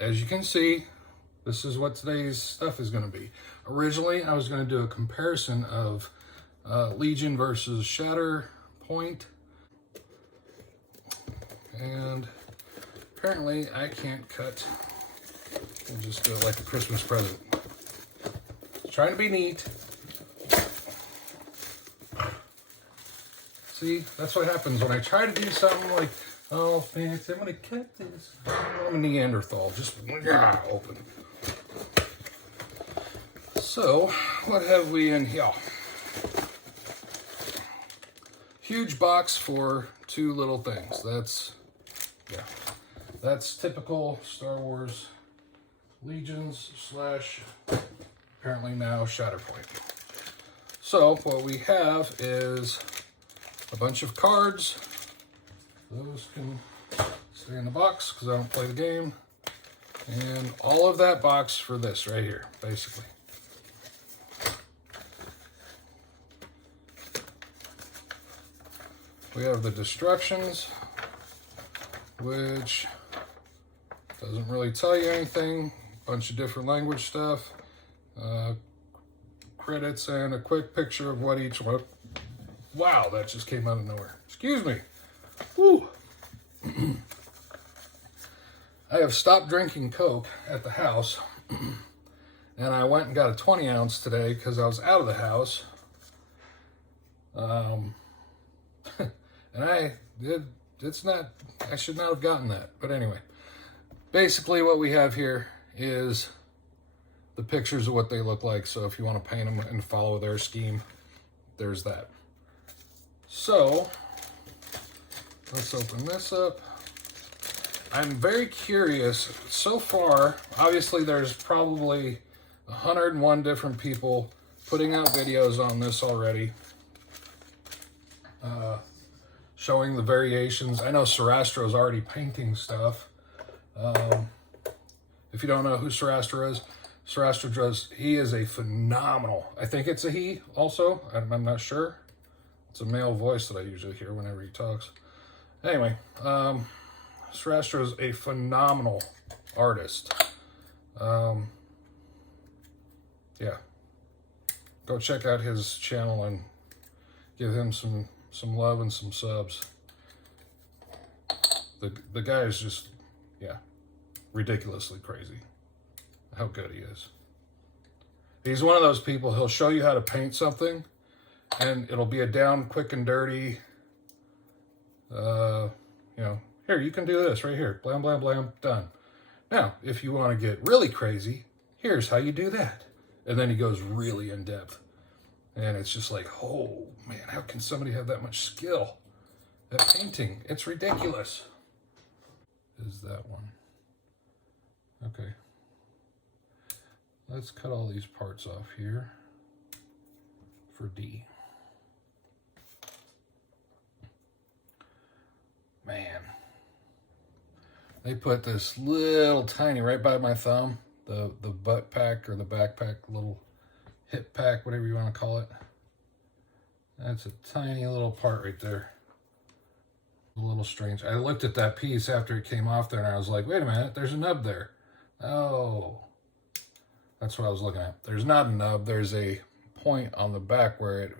as you can see, this is what today's stuff is going to be. Originally, I was going to do a comparison of Legion versus Shatterpoint. And apparently I can't cut. I'll just do it like a Christmas present. Trying to be neat. See, that's what happens when I try to do something like, oh, fancy, I'm going to cut this. I'm a Neanderthal, just open. So, what have we in here? Huge box for two little things. That's typical Star Wars Legions / apparently now Shatterpoint. So, what we have is a bunch of cards. Those can stay in the box because I don't play the game. And all of that box for this right here, basically. We have the Destructions, which doesn't really tell you anything. Bunch of different language stuff. Credits and a quick picture of what each one. Wow, that just came out of nowhere. Excuse me. Woo. I have stopped drinking Coke at the house, and I went and got a 20 ounce today because I was out of the house. And I should not have gotten that. But anyway, basically what we have here is the pictures of what they look like. So if you want to paint them and follow their scheme, there's that. So let's open this up. I'm very curious. So far, obviously there's probably 101 different people putting out videos on this already. Showing the variations. I know Sarastro's already painting stuff. If you don't know who Sarastro is, he is a phenomenal, I think it's a he also, I'm not sure. It's a male voice that I usually hear whenever he talks. Anyway, Sarastro is a phenomenal artist. Yeah. Go check out his channel and give him some love and some subs. The guy is just, yeah, ridiculously crazy how good he is. He's one of those people, he'll show you how to paint something and it'll be a down, quick and dirty, you know, here, you can do this right here, blam, blam, blam, done. Now, if you want to get really crazy, here's how you do that. And then he goes really in depth. And it's just like, oh man, how can somebody have that much skill at painting? It's ridiculous. Is that one? Okay. Let's cut all these parts off here for D. Man. They put this little tiny right by my thumb, the butt pack or the backpack, little hip pack, whatever you want to call it. That's a tiny little part right there. A little strange. I looked at that piece after it came off there and I was like, wait a minute, there's a nub there. Oh, that's what I was looking at. There's not a nub, there's a point on the back where it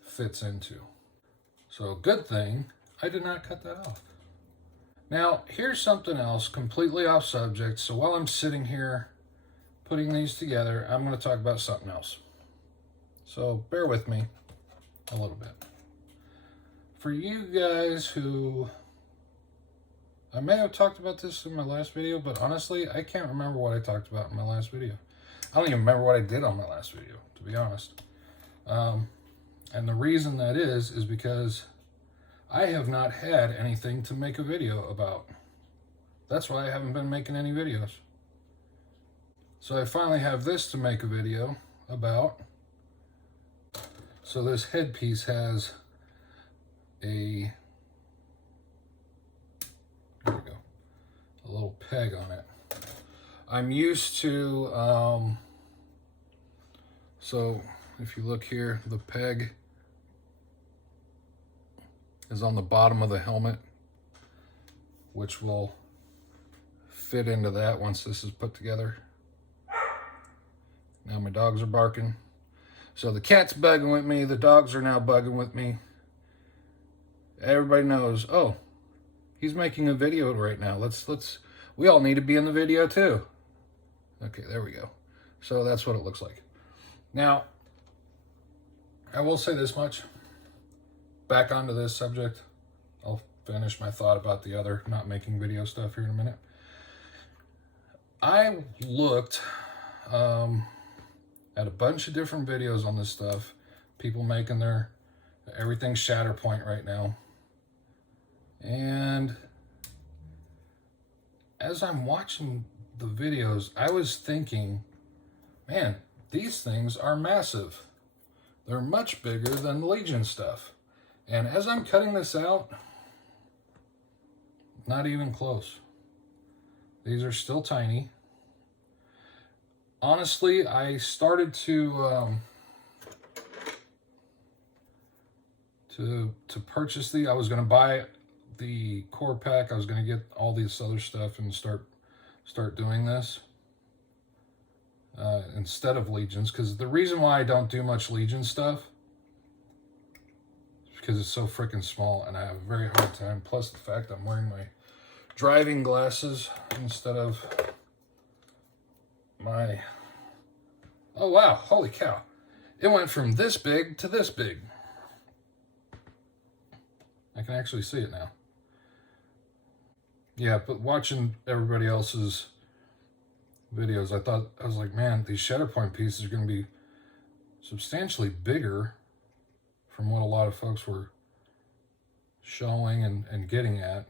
fits into. So good thing I did not cut that off. Now, here's something else completely off subject. So while I'm sitting here putting these together, I'm going to talk about something else. So bear with me a little bit. For you guys who, I may have talked about this in my last video, but honestly, I can't remember what I talked about in my last video. I don't even remember what I did on my last video, to be honest. And the reason that is because I have not had anything to make a video about. That's why I haven't been making any videos. So I finally have this to make a video about. So this headpiece has a, there we go, a little peg on it. I'm used to, so if you look here, the peg is on the bottom of the helmet, which will fit fit into that once this is put together. Now my dogs are barking. So the cat's bugging with me. The dogs are now bugging with me. Everybody knows, oh, he's making a video right now. We all need to be in the video too. Okay, there we go. So that's what it looks like. Now, I will say this much. Back onto this subject. I'll finish my thought about the other not making video stuff here in a minute. I looked at a bunch of different videos on this stuff. People making everything's Shatterpoint right now. And as I'm watching the videos, I was thinking, man, these things are massive. They're much bigger than Legion stuff. And as I'm cutting this out, not even close. These are still tiny. Honestly, I started to purchase these. I was going to buy the core pack. I was going to get all this other stuff and start doing this instead of Legions, because the reason why I don't do much Legion stuff is because it's so freaking small and I have a very hard time. Plus the fact I'm wearing my driving glasses instead of my... Oh wow, holy cow. It went from this big to this big. I can actually see it now. Yeah, but watching everybody else's videos, I was like, man, these Shatterpoint pieces are going to be substantially bigger from what a lot of folks were showing and getting at.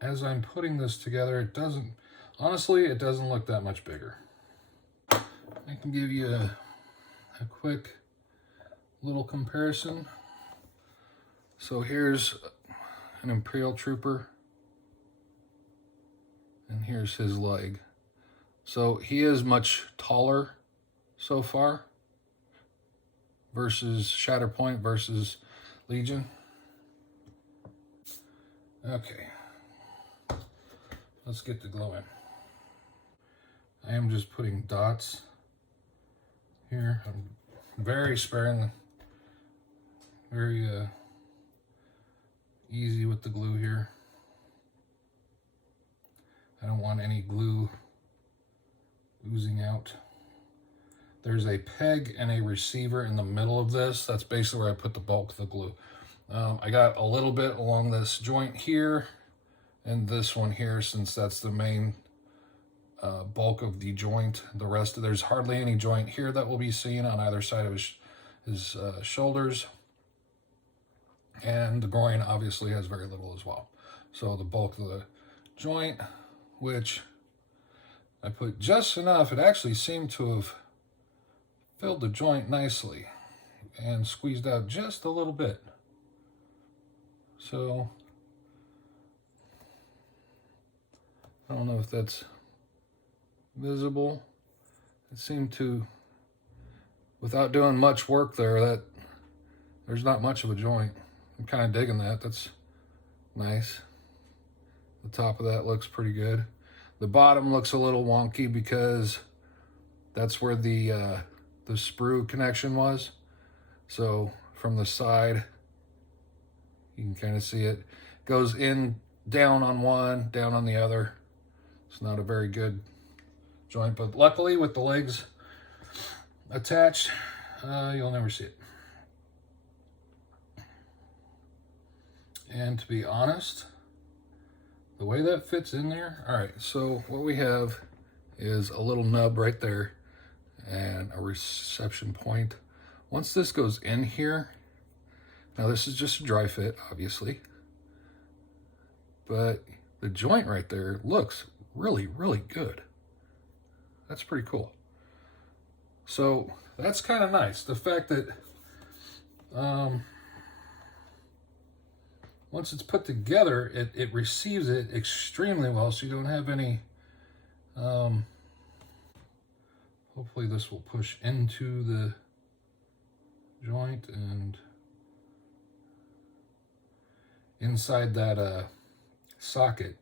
As I'm putting this together, honestly, it doesn't look that much bigger. I can give you a quick little comparison. So here's an Imperial Trooper, and here's his leg. So he is much taller so far versus Shatterpoint versus Legion. Okay, let's get the glow in. I am just putting dots here. I'm very sparing, very easy with the glue here. I don't want any glue oozing out. There's a peg and a receiver in the middle of this. That's basically where I put the bulk of the glue. I got a little bit along this joint here and this one here, since that's the main bulk of the joint. The rest there's hardly any joint here that will be seen on either side of his shoulders. And the groin obviously has very little as well. So the bulk of the joint, which I put just enough, it actually seemed to have filled the joint nicely and squeezed out just a little bit. So I don't know if that's visible. It seemed to, without doing much work there, that there's not much of a joint. I'm kind of digging that. That's nice. The top of that looks pretty good. The bottom looks a little wonky because that's where the sprue connection was. So from the side, you can kind of see it goes in, down on one, down on the other. It's not a very good joint, but luckily with the legs attached, you'll never see it. And to be honest, the way that fits in there, all right, so what we have is a little nub right there and a reception point. Once this goes in here, now this is just a dry fit, obviously, but the joint right there looks really, really good. That's pretty cool. So that's kind of nice. The fact that once it's put together, it receives it extremely well, so you don't have any, hopefully this will push into the joint and inside that socket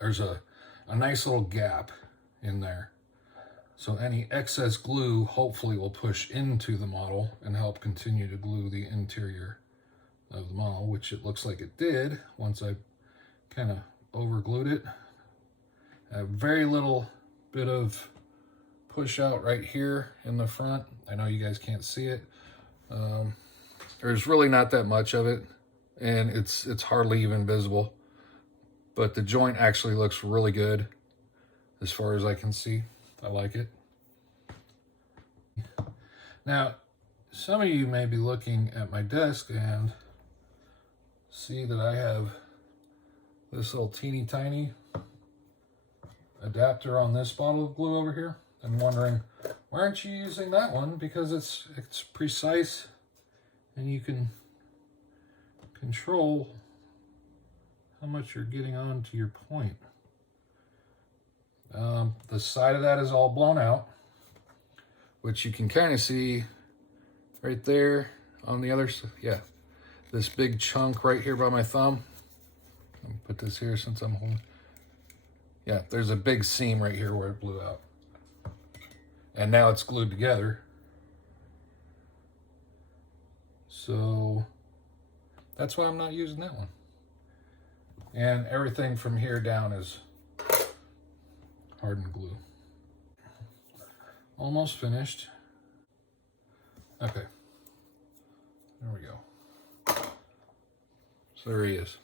there's a nice little gap in there. So any excess glue hopefully will push into the model and help continue to glue the interior of the model, which it looks like it did once I kind of over glued it. A very little bit of push out right here in the front. I know you guys can't see it. There's really not that much of it, and it's hardly even visible, but the joint actually looks really good as far as I can see. I like it. Now, some of you may be looking at my desk and see that I have this little teeny tiny adapter on this bottle of glue over here and wondering, why aren't you using that one? Because it's precise and you can control how much you're getting onto your point. The side of that is all blown out, which you can kind of see right there on the other side. Yeah, this big chunk right here by my thumb. Let me put this here since I'm holding. Yeah, there's a big seam right here where it blew out. And now it's glued together. So that's why I'm not using that one. And everything from here down is hardened glue. Almost finished. Okay. There we go. So there he is.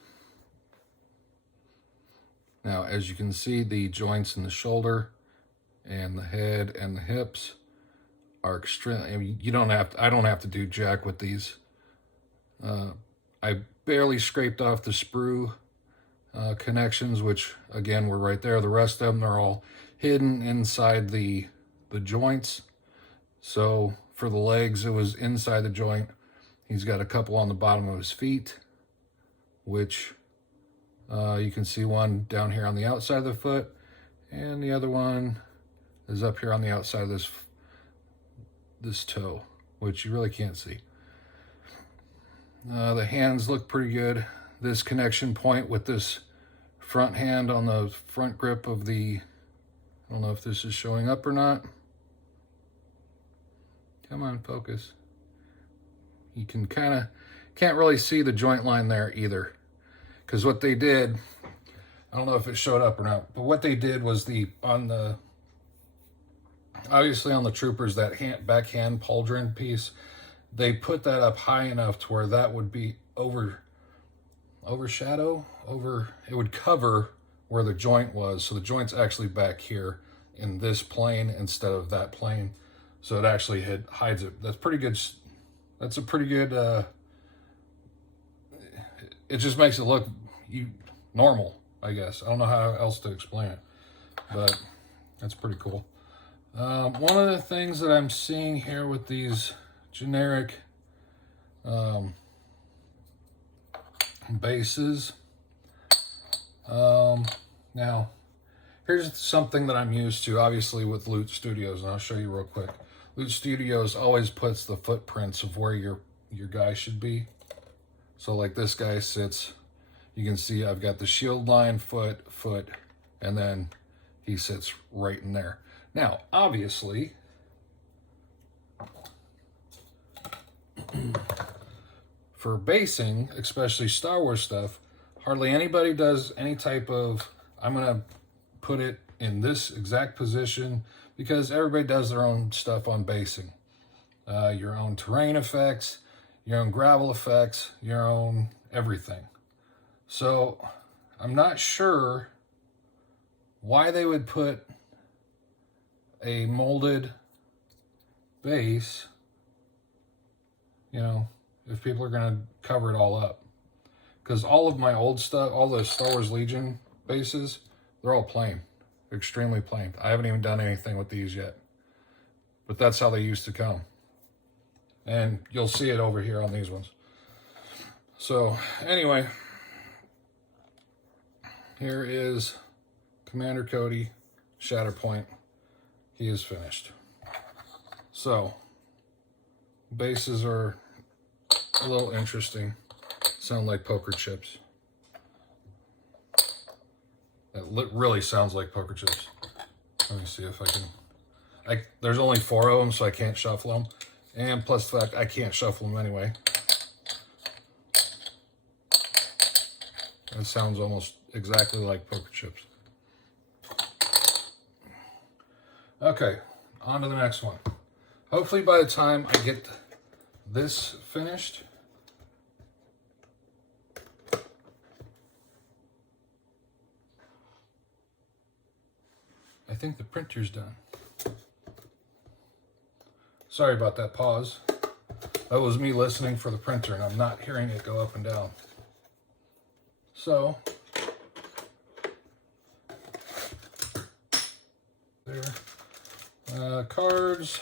Now, as you can see, the joints in the shoulder and the head and the hips are extremely, I mean, I don't have to do jack with these. I barely scraped off the sprue connections, which again were right there. The rest of them, they're all hidden inside the joints. So for the legs, it was inside the joint. He's got a couple on the bottom of his feet, which you can see one down here on the outside of the foot, and the other one is up here on the outside of this toe, which you really can't see. The hands look pretty good. This connection point with this front hand on the front grip of the, I don't know if this is showing up or not. Come on, focus. You can can't really see the joint line there either. Because what they did, I don't know if it showed up or not, but what they did was obviously on the Troopers, that backhand pauldron piece, they put that up high enough to where that would be it would cover where the joint was. So the joint's actually back here in this plane instead of that plane. So it actually hides it. That's pretty good. That's a pretty good, it just makes it look normal, I guess. I don't know how else to explain it, but that's pretty cool. One of the things that I'm seeing here with these generic bases, now here's something that I'm used to, obviously, with Loot Studios, and I'll show you real quick. Loot Studios always puts the footprints of where your guy should be. So like this guy sits, you can see I've got the shield line, foot, and then he sits right in there. Now, obviously, for basing, especially Star Wars stuff, hardly anybody does any type of, I'm going to put it in this exact position, because everybody does their own stuff on basing. Your own terrain effects, your own gravel effects, your own everything. So I'm not sure why they would put a molded base, if people are going to cover it all up. Because all of my old stuff, all the Star Wars Legion bases, they're all plain, extremely plain. I haven't even done anything with these yet, but that's how they used to come. And you'll see it over here on these ones. So anyway, here is Commander Cody, Shatterpoint. He is finished. So bases are a little interesting. Sound like poker chips. really sounds like poker chips. Let me see if I can. There's only 4 of them, so I can't shuffle them. And plus the fact I can't shuffle them anyway. It sounds almost exactly like poker chips. Okay, on to the next one. Hopefully by the time I get this finished, I think the printer's done. Sorry about that pause. That was me listening for the printer, and I'm not hearing it go up and down. So, there. Cards,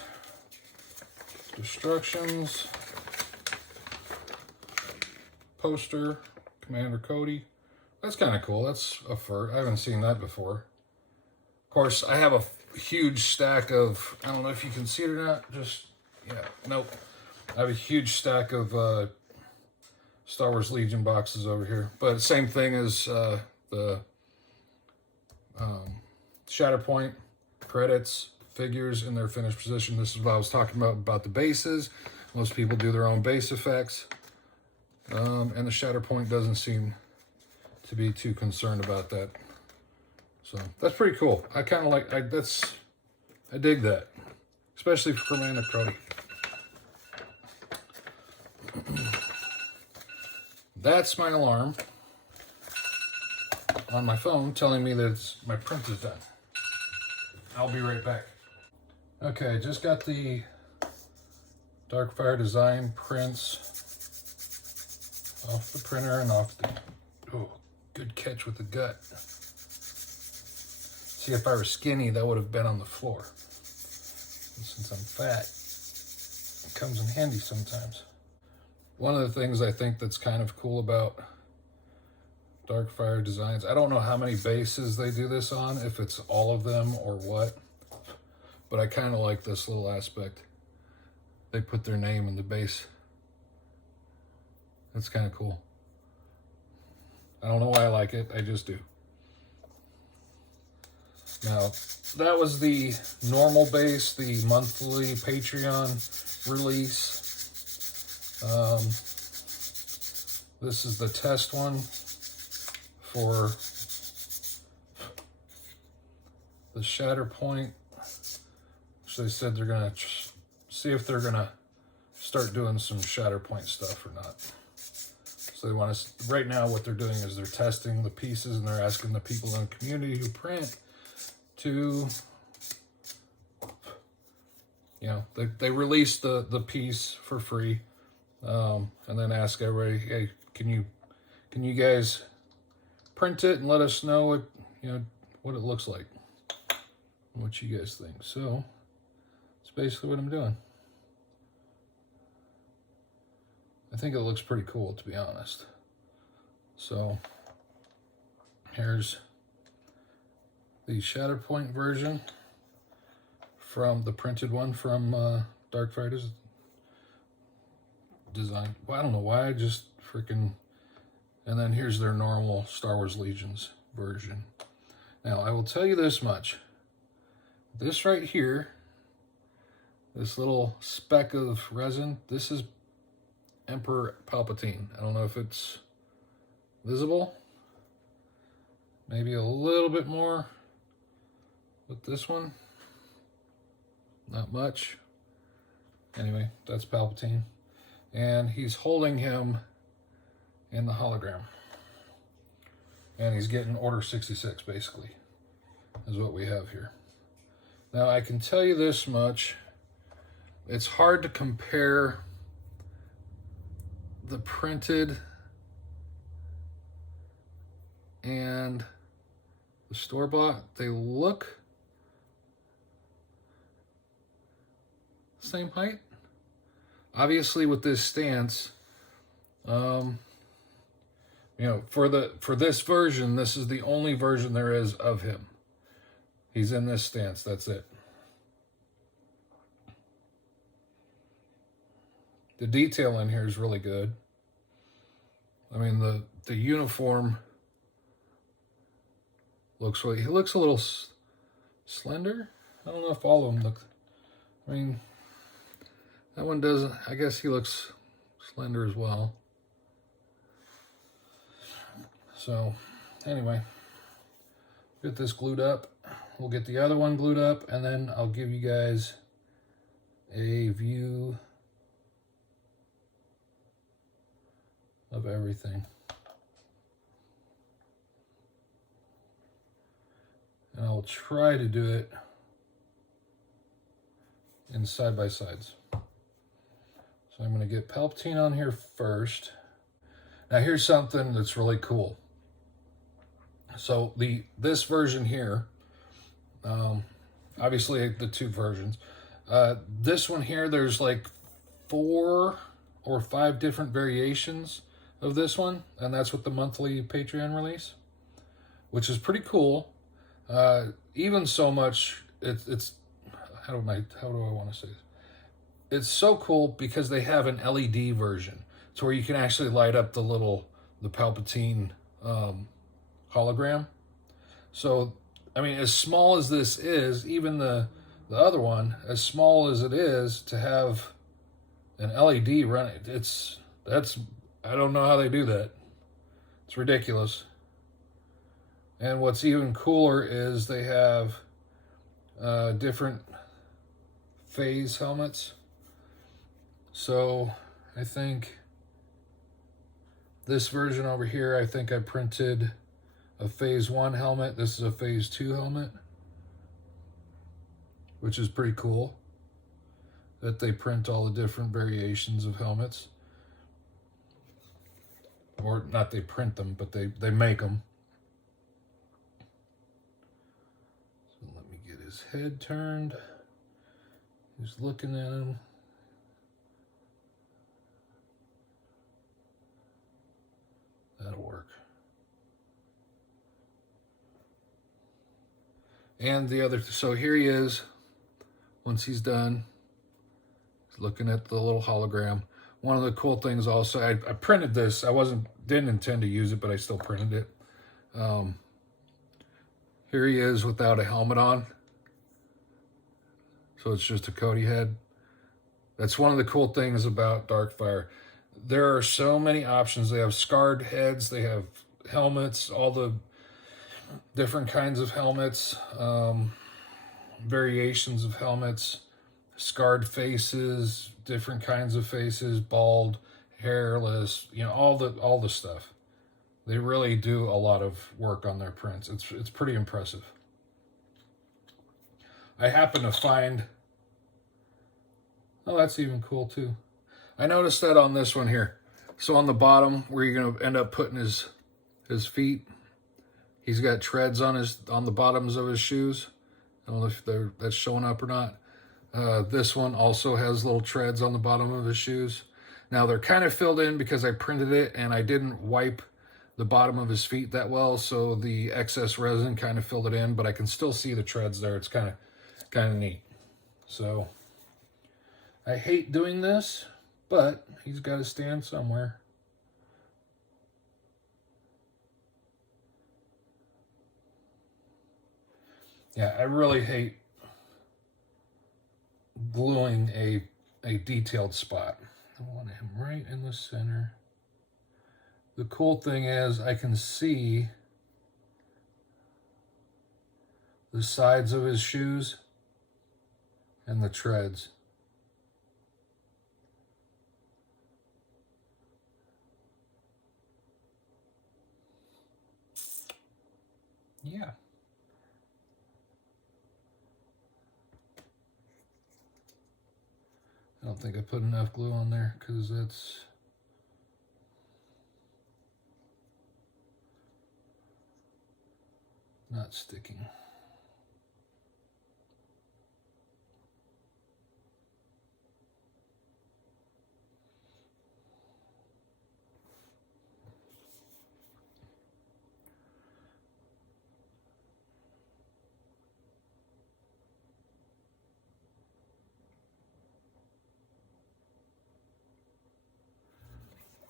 instructions, poster, Commander Cody. That's kind of cool. That's a fur. I haven't seen that before. Of course, I have a huge stack of, I don't know if you can see it or not, nope. I have a huge stack of Star Wars Legion boxes over here. But same thing as the Shatterpoint credits, figures in their finished position. This is what I was talking about the bases. Most people do their own base effects. And the Shatterpoint doesn't seem to be too concerned about that. So that's pretty cool. I kind of like, I dig that, especially for Commander Cody. That's my alarm on my phone telling me that my print is done. I'll be right back. Okay, just got the Darkfire Design prints off the printer and off the, oh, good catch with the gut. See, if I were skinny, that would have been on the floor. And since I'm fat, it comes in handy sometimes. One of the things I think that's kind of cool about Darkfire Designs, I don't know how many bases they do this on, if it's all of them or what, but I kind of like this little aspect. They put their name in the base. That's kind of cool. I don't know why I like it, I just do. Now, that was the normal base, the monthly Patreon release. This is the test one for the Shatterpoint, which they said they're going to see if they're going to start doing some Shatterpoint stuff or not. So they want to, right now what they're doing is they're testing the pieces and they're asking the people in the community who print to, you know, they release the piece for free, and then ask everybody, hey, can you guys print it and let us know what, you know, what it looks like, what you guys think. So it's basically what I'm doing. I think it looks pretty cool, to be honest. So here's the Shatterpoint version from the printed one from Darkfire Design. Well, I don't know why, I just freaking... And then here's their normal Star Wars Legions version. Now, I will tell you this much. This right here, this little speck of resin, this is Emperor Palpatine. I don't know if it's visible. Maybe a little bit more with this one. Not much. Anyway, that's Palpatine. And he's holding him in the hologram. And he's getting Order 66, basically, is what we have here. Now, I can tell you this much. It's hard to compare the printed and the store-bought. They look the same height. Obviously, with this stance, you know, for this version, this is the only version there is of him. He's in this stance. That's it. The detail in here is really good. I mean, the uniform looks like he looks a little slender. I don't know if all of them look. I mean, that one doesn't. I guess he looks slender as well. So, anyway, get this glued up. We'll get the other one glued up, and then I'll give you guys a view of everything. And I'll try to do it in side-by-sides. So I'm going to get Palpatine on here first. Now here's something that's really cool. So this version here, obviously the two versions. This one here, there's like 4 or 5 different variations of this one, and that's with the monthly Patreon release, which is pretty cool. Even so much, it's how do I want to say this? It's so cool because they have an LED version, to where you can actually light up the Palpatine hologram. So, I mean, as small as this is, even the other one, as small as it is, to have an LED run it, I don't know how they do that. It's ridiculous. And what's even cooler is they have different phase helmets. So I think this version over here, I think I printed a phase 1 helmet. This is a phase 2 helmet, which is pretty cool that they print all the different variations of helmets. Or not they print them, but they make them. So let me get his head turned. He's looking at him. That'll work. And the other, so here he is. Once he's done, he's looking at the little hologram. One of the cool things also, I printed this. I didn't intend to use it, but I still printed it. Here he is without a helmet on. So it's just a Cody head. That's one of the cool things about Darkfire. There are so many options. They have scarred heads. They have helmets, all the different kinds of helmets, variations of helmets, scarred faces, different kinds of faces, bald, hairless, all the stuff. They really do a lot of work on their prints. It's pretty impressive. I happen to find, oh, that's even cool too. I noticed that on this one here. So on the bottom, where you're going to end up putting his feet, he's got treads on the bottoms of his shoes. I don't know if that's showing up or not. This one also has little treads on the bottom of his shoes. Now they're kind of filled in because I printed it and I didn't wipe the bottom of his feet that well, so the excess resin kind of filled it in, but I can still see the treads there. It's kind of neat. So I hate doing this, but he's got to stand somewhere. Yeah, I really hate gluing a detailed spot. I want him right in the center. The cool thing is I can see the sides of his shoes and the treads. Yeah. I don't think I put enough glue on there because that's not sticking.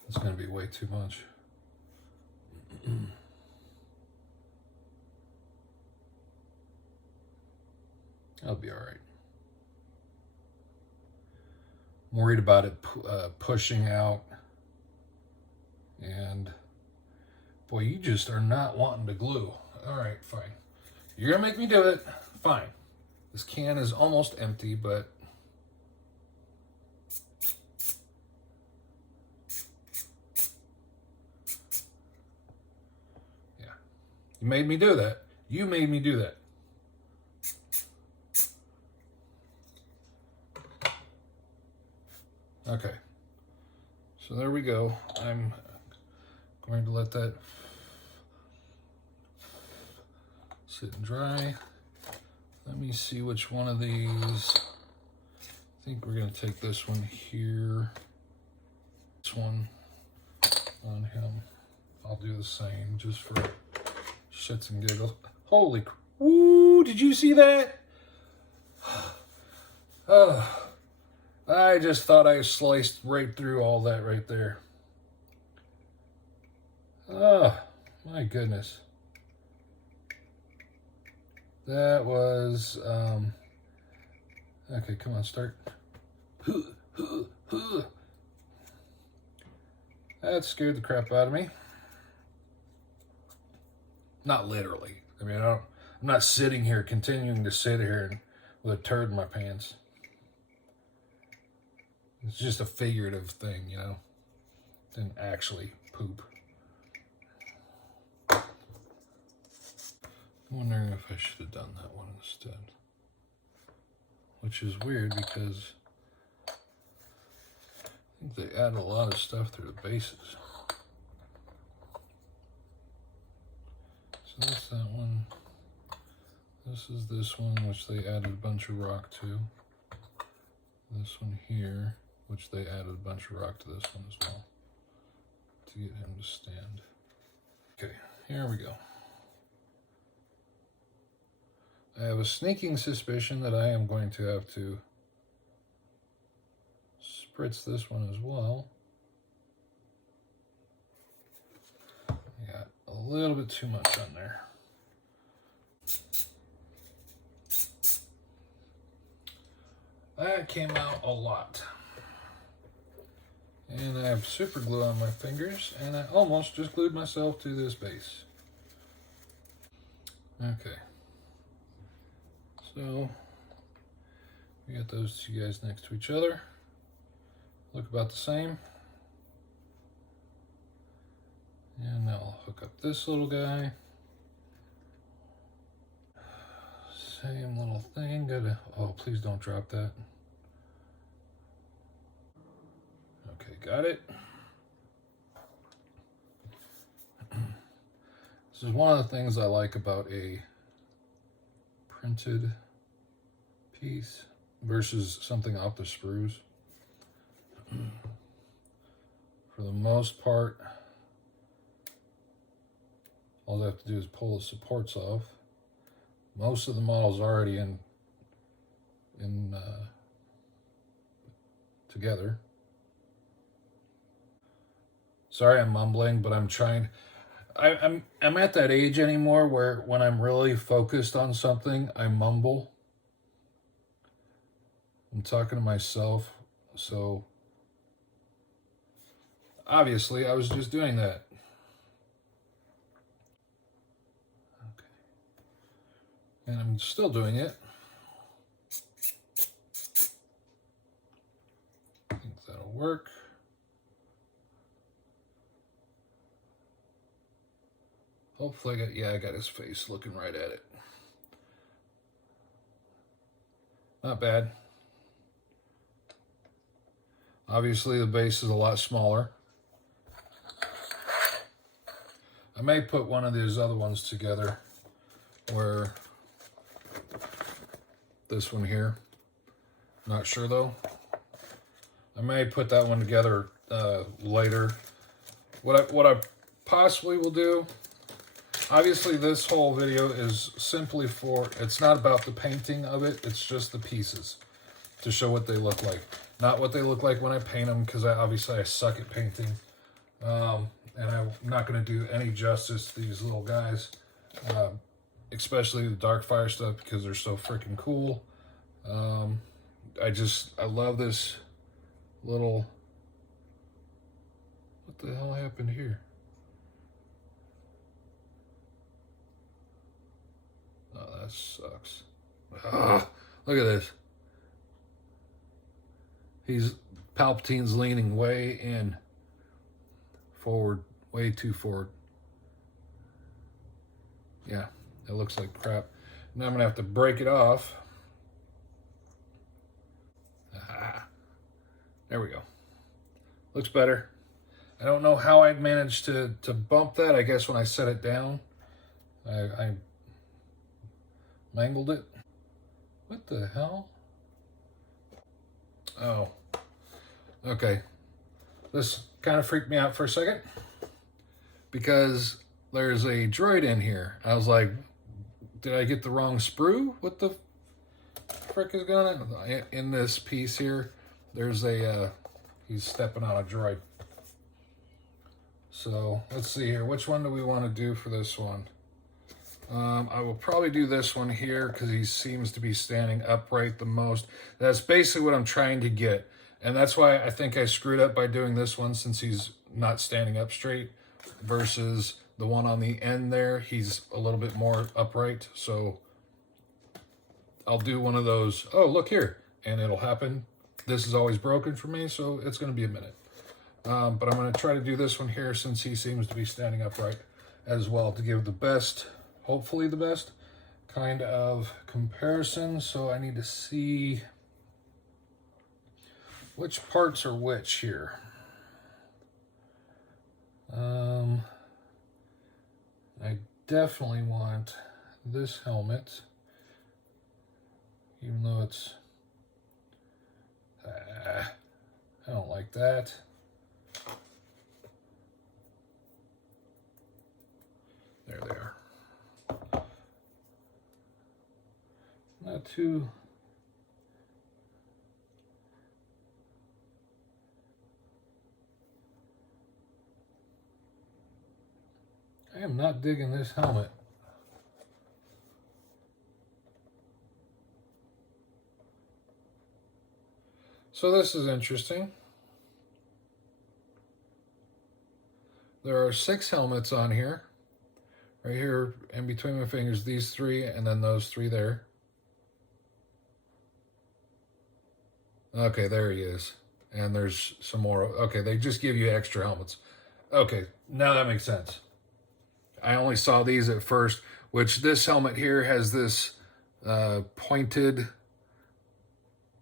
It's going to be way too much. That'll be all right. I'm worried about it pushing out. And boy, you just are not wanting to glue. All right, fine. You're gonna make me do it. Fine. This can is almost empty, but yeah. You made me do that. You made me do that. Okay. So there we go. I'm going to let that sit and dry. Let me see which one of these. I think we're going to take this one here. This one on him. I'll do the same just for shits and giggles. Holy, woo, did you see that? Oh, I just thought I sliced right through all that right there. Oh, my goodness. That was, okay, come on, start. That scared the crap out of me. Not literally. I mean, I'm not sitting here, continuing to sit here with a turd in my pants. It's just a figurative thing, you know. Didn't actually poop. I'm wondering if I should have done that one instead. Which is weird because I think they add a lot of stuff through the bases. So that's that one. This is this one, which they added a bunch of rock to. This one here, which they added a bunch of rock to this one as well to get him to stand. Okay, here we go. I have a sneaking suspicion that I am going to have to spritz this one as well. I got a little bit too much on there. That came out a lot. And I have super glue on my fingers, and I almost just glued myself to this base. Okay. So, we got those two guys next to each other. Look about the same. And now I'll hook up this little guy. Same little thing. Oh, please don't drop that. Okay, got it. This is one of the things I like about a printed piece versus something off the sprues. For the most part, all I have to do is pull the supports off. Most of the model's already in together. Sorry, I'm mumbling, but I'm trying. I'm at that age anymore where when I'm really focused on something, I mumble. I'm talking to myself, so obviously I was just doing that. Okay. And I'm still doing it. I think that'll work. Hopefully I got his face looking right at it. Not bad. Obviously the base is a lot smaller. I may put one of these other ones together where this one here, not sure though. I may put that one together later. What I possibly will do, obviously this whole video is simply it's not about the painting of it, it's just the pieces to show what they look like. Not what they look like when I paint them, because obviously I suck at painting. And I'm not going to do any justice to these little guys. especially the dark fire stuff, because they're so freaking cool. I love this little, what the hell happened here? Oh, that sucks. Look at this. Palpatine's leaning way in. Forward, way too forward. Yeah, it looks like crap. Now I'm gonna have to break it off. There we go. Looks better. I don't know how I'd managed to bump that. I guess when I set it down, I mangled it. What the hell? Oh, okay. This kind of freaked me out for a second because there's a droid in here. I was like, did I get the wrong sprue? What the frick is going on? In this piece here, there's a, he's stepping on a droid. So let's see here. Which one do we want to do for this one? I will probably do this one here because he seems to be standing upright the most. That's basically what I'm trying to get. And that's why I think I screwed up by doing this one, since he's not standing up straight, versus the one on the end there. He's a little bit more upright. So I'll do one of those. Oh, look here. And it'll happen. This is always broken for me, so it's going to be a minute. But I'm going to try to do this one here since he seems to be standing upright as well, to give the best, hopefully the best kind of comparison. So I need to see which parts are which here. I definitely want this helmet, even though it's, I don't like that. There they are. Not too... I am not digging this helmet. So this is interesting. There are 6 helmets on here. Right here in between my fingers, these 3 and then those 3 there. Okay, there he is. And there's some more. Okay, they just give you extra helmets. Okay, now that makes sense. I only saw these at first, which this helmet here has this pointed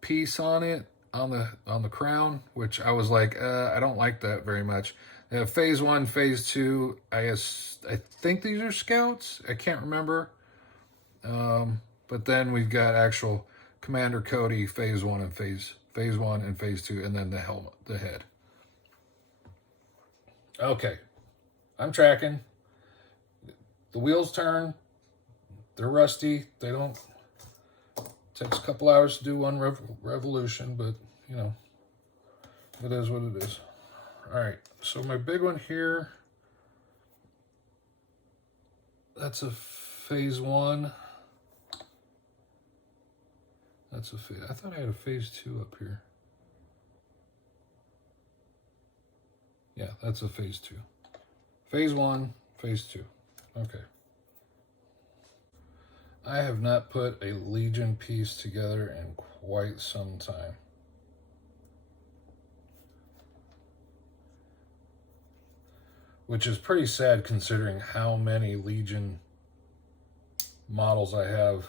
piece on it, on the crown, which I was like, I don't like that very much. They have phase 1, phase 2. I think these are scouts. I can't remember. But then we've got actual Commander Cody phase 1 and phase 1 and phase 2, and then the helmet, the head. Okay, I'm tracking. The wheels turn. They're rusty. They don't. Takes a couple hours to do one revolution, but you know, it is what it is. All right, so my big one here, that's a phase 1. That's a phase, I thought I had a phase 2 up here. Yeah, that's a phase 2. Phase 1, phase 2. Okay. I have not put a Legion piece together in quite some time. Which is pretty sad considering how many Legion models I have.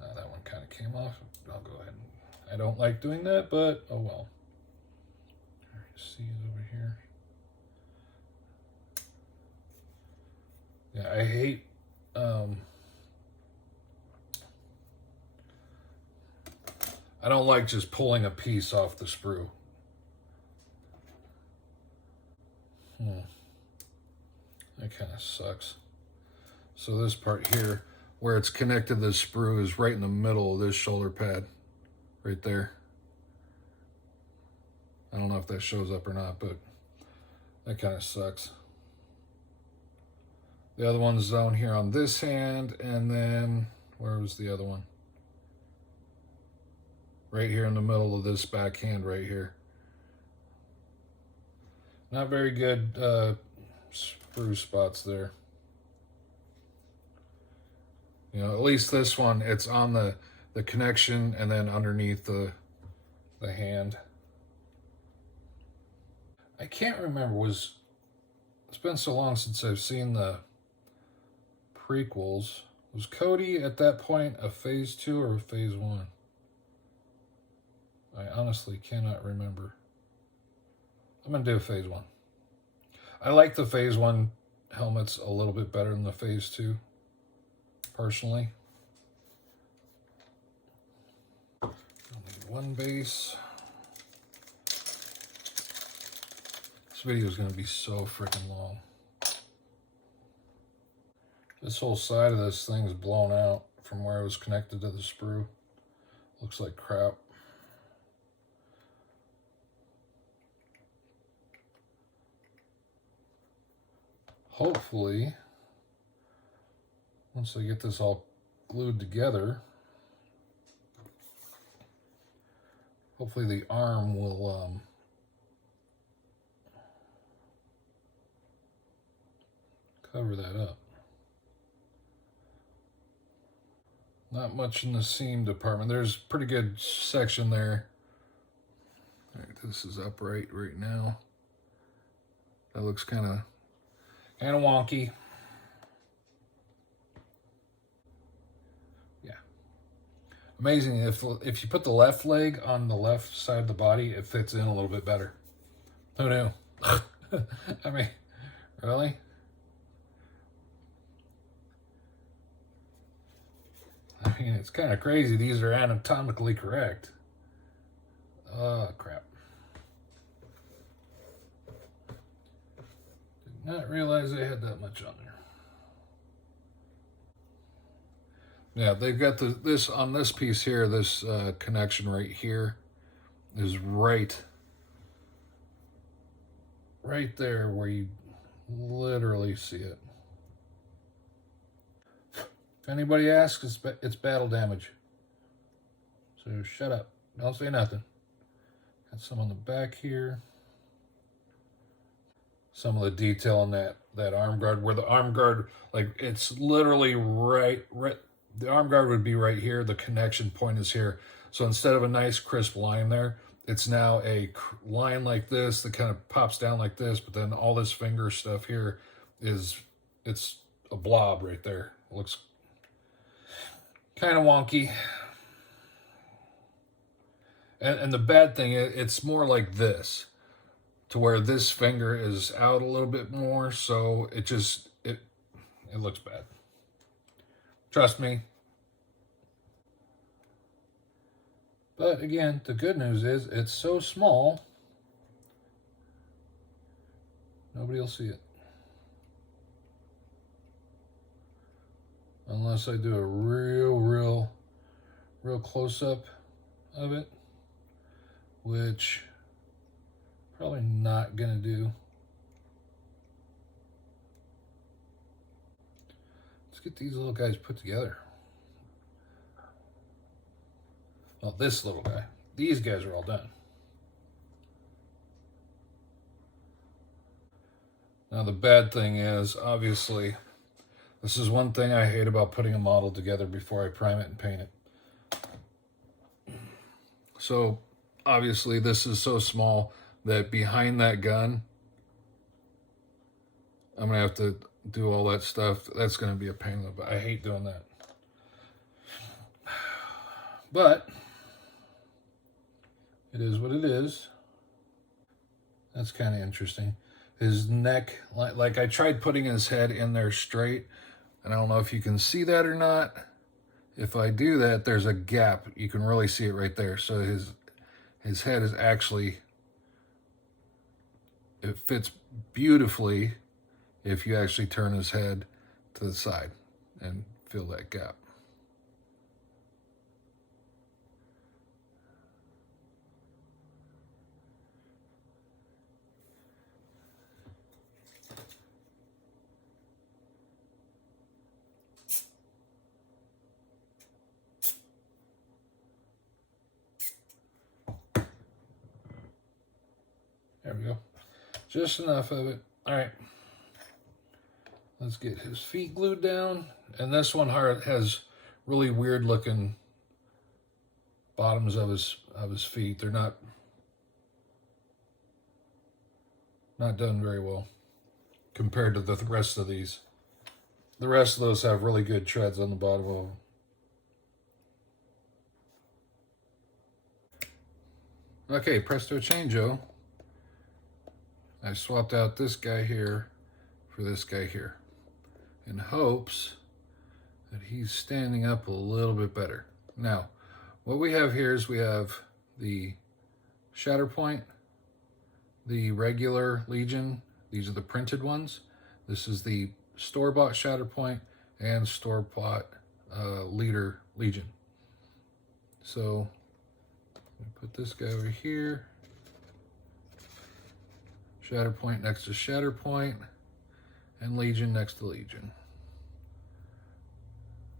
Now that one kind of came off. I'll go ahead and, I don't like doing that, but oh well. All right, see over here. Yeah, I hate I don't like just pulling a piece off the sprue. That kind of sucks. So this part here, where it's connected to the sprue, is right in the middle of this shoulder pad. Right there. I don't know if that shows up or not, but that kind of sucks. The other one's down here on this hand, and then where was the other one? Right here in the middle of this back hand right here. Not very good sprue spots there. You know, at least this one, it's on the connection and then underneath the hand. I can't remember, it's been so long since I've seen the prequels. Was Cody at that point a phase 2 or a phase 1? I honestly cannot remember. I'm going to do a phase 1. I like the phase 1 helmets a little bit better than the phase 2, personally. I'll need one base. This video is going to be so freaking long. This whole side of this thing is blown out from where it was connected to the sprue. Looks like crap. Hopefully, once I get this all glued together, hopefully the arm will cover that up. Not much in the seam department. There's a pretty good section there. All right, this is upright right now. That looks kind of wonky. Yeah. Amazing. If you put the left leg on the left side of the body, it fits in a little bit better. Who knew? I mean, really? I mean, it's kind of crazy. These are anatomically correct. Oh, crap. Did not realize I had that much on there. Yeah, they've got this on this piece here, this connection right here is right there where you literally see it. If anybody asks, it's battle damage. So shut up. Don't say nothing. Got some on the back here. Some of the detail on that arm guard, where the arm guard, like, it's literally right. The arm guard would be right here. The connection point is here. So instead of a nice crisp line there, it's now a line like this that kind of pops down like this. But then all this finger stuff here it's a blob right there. It looks kind of wonky. And the bad thing, it's more like this, to where this finger is out a little bit more, so it looks bad. Trust me. But again, the good news is it's so small, nobody will see it. Unless I do a real close-up of it, which probably not gonna do. Let's get these little guys put together. Well, this little guy. These guys are all done. Now the bad thing is, obviously, this is one thing I hate about putting a model together before I prime it and paint it. So obviously this is so small that behind that gun, I'm gonna have to do all that stuff. That's gonna be a pain in the butt. I hate doing that. But it is what it is. That's kind of interesting. His neck, like I tried putting his head in there straight, and I don't know if you can see that or not. If I do that, there's a gap. You can really see it right there. So his head is actually, it fits beautifully if you actually turn his head to the side and fill that gap. Just enough of it. All right. Let's get his feet glued down. And this one has really weird looking bottoms of his feet. They're not done very well compared to the rest of these. The rest of those have really good treads on the bottom of them. Okay, presto changeo. I swapped out this guy here for this guy here in hopes that he's standing up a little bit better. Now, what we have here is we have the Shatterpoint, the regular Legion. These are the printed ones. This is the store-bought Shatterpoint and store-bought Leader Legion. So put this guy over here. Shatterpoint next to Shatterpoint, and Legion next to Legion.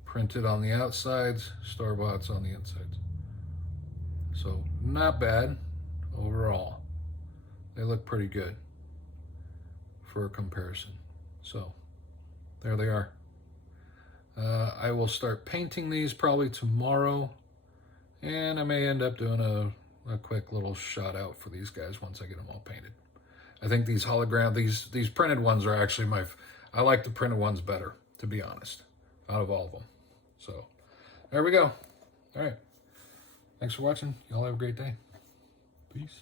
Printed on the outsides, store-boughts on the insides. So not bad overall. They look pretty good for a comparison. So there they are. I will start painting these probably tomorrow, and I may end up doing a quick little shot out for these guys once I get them all painted. I think these hologram, these printed ones are actually I like the printed ones better, to be honest, out of all of them. So there we go. All right. Thanks for watching. Y'all have a great day. Peace.